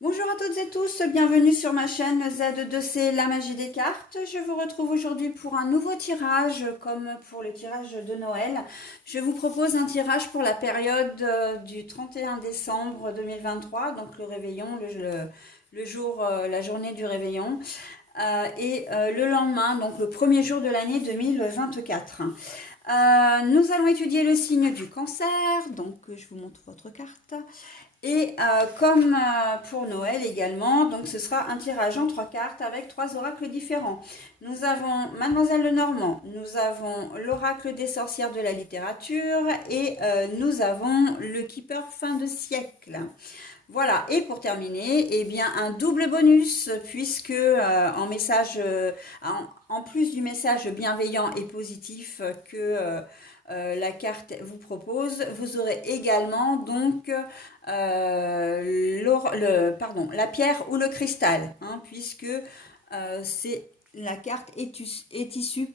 Bonjour à toutes et tous, bienvenue sur ma chaîne Z2C La Magie des Cartes. Je vous retrouve aujourd'hui pour un nouveau tirage, comme pour le tirage de Noël. Je vous propose un tirage pour la période du 31 décembre 2023, donc le réveillon, le jour, la journée du réveillon, et le lendemain, donc le premier jour de l'année 2024. Nous allons étudier le signe du cancer, donc je vous montre votre carte. Et comme pour Noël également, donc ce sera un tirage en 3 cartes avec 3 oracles différents. Nous avons Mademoiselle Lenormand, nous avons l'oracle des sorcières de la littérature et nous avons le Keeper fin de siècle. Voilà, et pour terminer, eh bien un double bonus puisque en message, en plus du message bienveillant et positif que la carte vous propose, vous aurez également donc la pierre ou le cristal, hein, puisque la carte est issue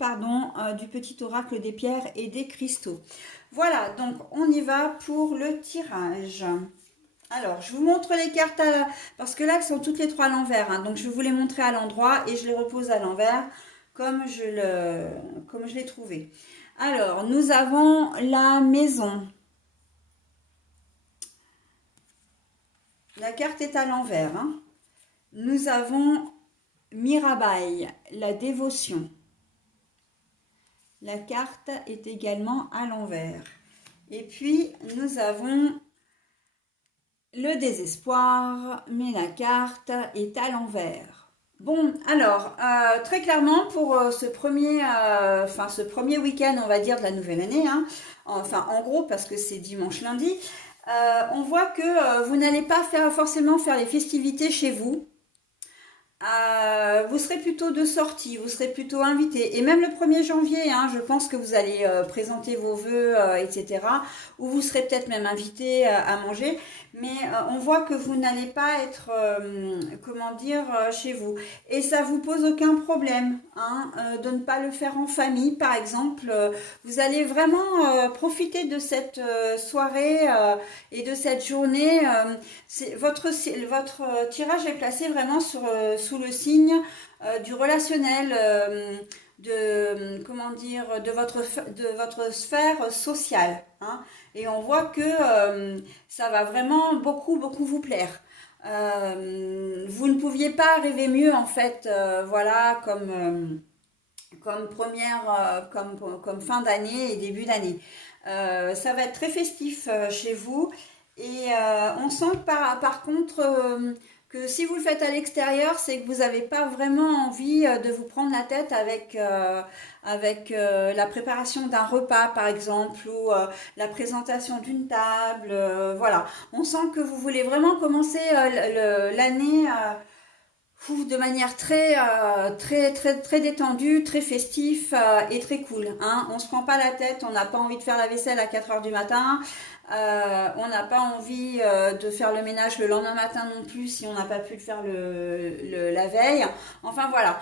du petit oracle des pierres et des cristaux. Voilà, donc on y va pour le tirage. Alors, je vous montre les cartes parce que là, elles sont toutes les trois à l'envers, hein, donc je vais vous les montrer à l'endroit et je les repose à l'envers comme je l'ai trouvé. Alors, nous avons la maison. La carte est à l'envers, hein. Nous avons Mirabai, la dévotion. La carte est également à l'envers. Et puis, nous avons le désespoir, mais la carte est à l'envers. Bon, alors, très clairement, pour ce premier week-end, on va dire, de la nouvelle année, hein, enfin, en gros, parce que c'est dimanche lundi, on voit que vous n'allez pas forcément faire les festivités chez vous. Vous serez plutôt de sortie, vous serez plutôt invité. Et même le 1er janvier, hein, je pense que vous allez présenter vos vœux, etc. Ou vous serez peut-être même invité à manger. Mais on voit que vous n'allez pas être, chez vous. Et ça vous pose aucun problème, hein, de ne pas le faire en famille, par exemple. Vous allez vraiment profiter de cette soirée et de cette journée. Votre tirage est placé vraiment sous le signe du relationnel, de votre sphère sociale, hein. Et on voit que ça va vraiment beaucoup, beaucoup vous plaire. Vous ne pouviez pas rêver mieux en fait, voilà, comme fin d'année et début d'année. Ça va être très festif chez vous et on sent par contre que si vous le faites à l'extérieur, c'est que vous n'avez pas vraiment envie de vous prendre la tête avec la préparation d'un repas par exemple ou la présentation d'une table. Voilà, on sent que vous voulez vraiment commencer l'année de manière très détendue, très festif et très cool, hein. On se prend pas la tête, on n'a pas envie de faire la vaisselle à 4 heures du matin, on n'a pas envie de faire le ménage le lendemain matin non plus si on n'a pas pu le faire la veille. Enfin voilà.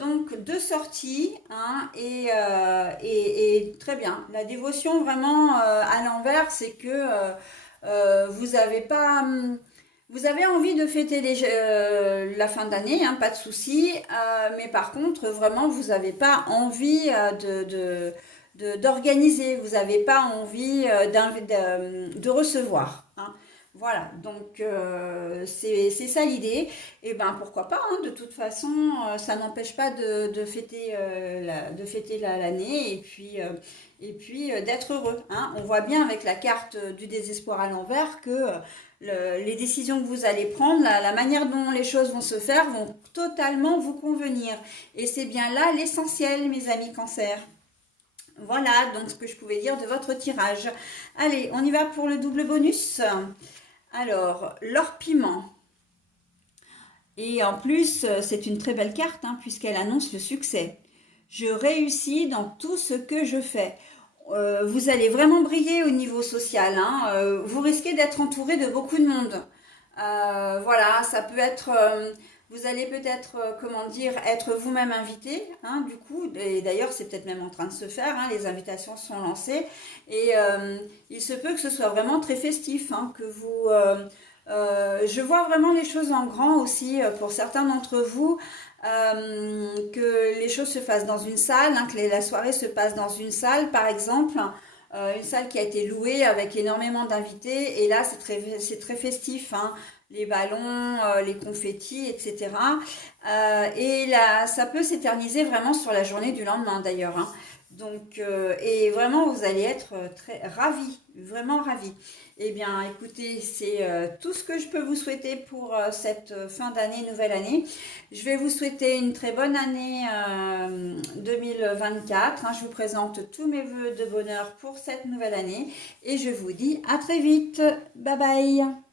Donc deux sorties, hein, et très bien. La dévotion vraiment à l'envers, c'est que vous avez pas... Vous avez envie de fêter la fin d'année, hein, pas de souci, mais par contre, vraiment, vous n'avez pas envie d'organiser, vous n'avez pas envie de recevoir, hein. Voilà, donc c'est ça l'idée. Et ben pourquoi pas, hein, de toute façon, ça n'empêche pas de fêter, l'année et puis d'être heureux, hein. On voit bien avec la carte du désespoir à l'envers que les décisions que vous allez prendre, la manière dont les choses vont se faire vont totalement vous convenir. Et c'est bien là l'essentiel, mes amis cancer. Voilà donc ce que je pouvais dire de votre tirage. Allez, on y va pour le double bonus. Alors, l'or piment. Et en plus, c'est une très belle carte, hein, puisqu'elle annonce le succès. Je réussis dans tout ce que je fais. Vous allez vraiment briller au niveau social, hein. Vous risquez d'être entouré de beaucoup de monde. Voilà, ça peut être... vous allez peut-être, être vous-même invité, hein, du coup. Et d'ailleurs, c'est peut-être même en train de se faire, hein, les invitations sont lancées. Et il se peut que ce soit vraiment très festif, hein, Je vois vraiment les choses en grand aussi pour certains d'entre vous, que les choses se fassent dans une salle, hein, que la soirée se passe dans une salle par exemple, une salle qui a été louée avec énormément d'invités et là c'est très festif, hein, les ballons, les confettis, etc. Et là, ça peut s'éterniser vraiment sur la journée du lendemain d'ailleurs, hein. Donc, et vraiment, vous allez être très ravis, vraiment ravis. Eh bien, écoutez, c'est tout ce que je peux vous souhaiter pour cette fin d'année, nouvelle année. Je vais vous souhaiter une très bonne année 2024, hein. Je vous présente tous mes vœux de bonheur pour cette nouvelle année et je vous dis à très vite. Bye bye.